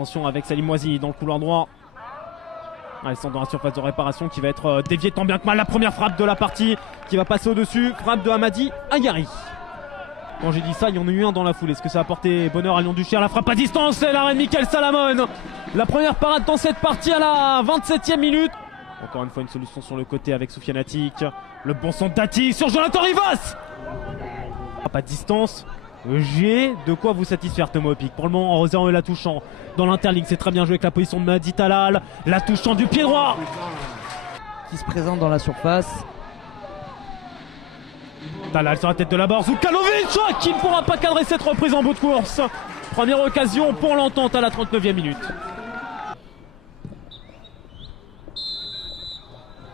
Attention avec Salim Moisi dans le couloir droit. Alessandro dans la surface de réparation qui va être dévié tant bien que mal. La première frappe de la partie qui va passer au-dessus. Frappe de Hamadi Ayari. Quand j'ai dit ça, il y en a eu un dans la foule. Est-ce que ça a apporté bonheur à Lyon-Duchère? La frappe à distance et l'arrêt de Michael Salamone. La première parade dans cette partie à la 27e minute. Encore une fois une solution sur le côté avec Soufiane Atik. Le bon centre d'Atik sur Jonathan Rivas. Frappe à distance. J'ai de quoi vous satisfaire Thomas Opic. Pour le moment en Roséan et la touchant dans l'interligne, c'est très bien joué avec la position de Mahdi Talal. La touchant du pied droit qui se présente dans la surface. Talal sur la tête de la barre, Zukanovic qui ne pourra pas cadrer cette reprise en bout de course. Première occasion pour l'entente à la 39e minute.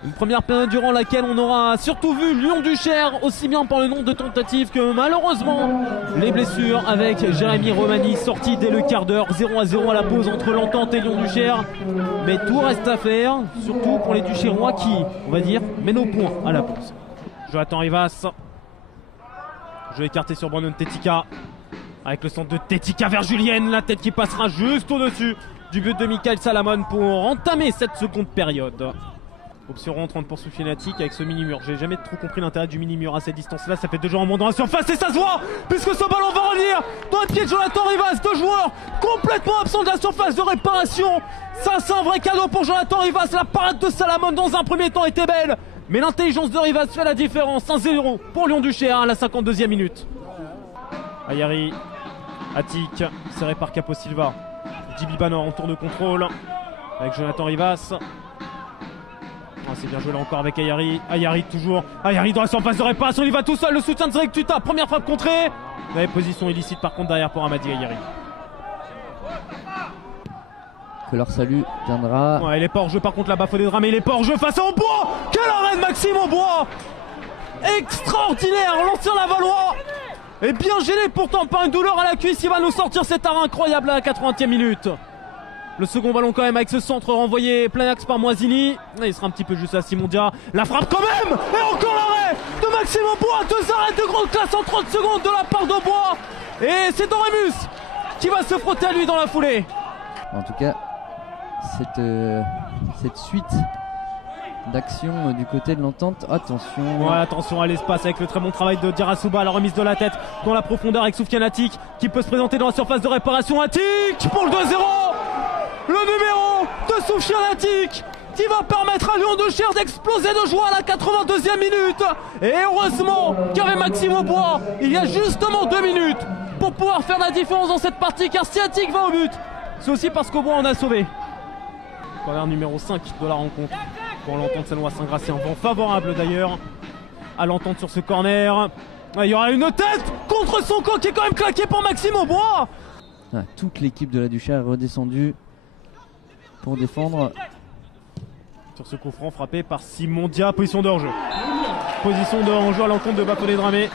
Une première période durant laquelle on aura surtout vu Lyon-Duchère, aussi bien par le nombre de tentatives que malheureusement les blessures, avec Jérémy Romani sorti dès le quart d'heure. 0-0 à la pause entre l'entente et Lyon-Duchère. Mais tout reste à faire, surtout pour les Duchérois qui, on va dire, mènent au point à la pause. Jonathan Rivas. Jeu écarté sur Brandon Tetika. Avec le centre de Tetika vers Julienne. La tête qui passera juste au-dessus du but de Michael Salamone pour entamer cette seconde période. Option rentrante pour Soufiane Atik avec ce mini-mur. J'ai jamais trop compris l'intérêt du mini-mur à cette distance-là. Ça fait 2 joueurs en moins dans la surface et ça se voit puisque ce ballon va revenir dans le pied de Jonathan Rivas. 2 joueurs complètement absents de la surface de réparation. Ça, c'est un vrai cadeau pour Jonathan Rivas. La parade de Salamone dans un premier temps était belle, mais l'intelligence de Rivas fait la différence. 1-0 pour Lyon-Duchère à la 52e minute. Ayari, Atik, serré par Capo Silva. Djibi Banor en tour de contrôle avec Jonathan Rivas. C'est bien joué là encore avec Ayari. Ayari toujours. Ayari dans la surface de réparation. Il va tout seul. Le soutien de Cédric Tuta. Première frappe contrée. Position illicite par contre derrière pour Hamadi Ayari. Que leur salut viendra. Ouais, il est pas hors jeu par contre là-bas. Faut des drames. Mais il est pas hors jeu face à Aubois. Quel arrêt de Maxime Aubois. Extraordinaire. L'ancien Lavallois. Et bien gêné pourtant par une douleur à la cuisse. Il va nous sortir cet arrêt incroyable à la 80e minute. Le second ballon quand même avec ce centre renvoyé plein axe par Moisini. Il sera un petit peu juste à Simondia. La frappe quand même. Et encore l'arrêt de Maxime Aubois. 2 arrêts de grande classe en 30 secondes de la part d'Aubois. Et c'est Doremus qui va se frotter à lui dans la foulée. En tout cas, cette suite d'action du côté de l'entente. Attention. Ouais, attention à l'espace avec le très bon travail de Dirasouba. La remise de la tête dans la profondeur avec Soufiane Atik qui peut se présenter dans la surface de réparation. Atik pour le 2-0. Le numéro de Soufiane Atik qui va permettre à Lyon-Duchère d'exploser de joie à la 82e minute. Et heureusement qu'avec Maxime Aubois, il y a justement 2 minutes pour pouvoir faire la différence dans cette partie, car si Atik va au but, c'est aussi parce qu'Aubois en a sauvé. Corner numéro 5 de la rencontre pour l'entente Sanois Saint-Gratien. Vent favorable d'ailleurs à l'entente sur ce corner. Il y aura une tête contre son camp qui est quand même claqué pour Maxime Aubois. Toute l'équipe de la Duchère est redescendue pour défendre. Sur ce coup franc frappé par Simondia, position de hors-jeu. Position de hors-jeu à l'encontre de Bafodé Dramé.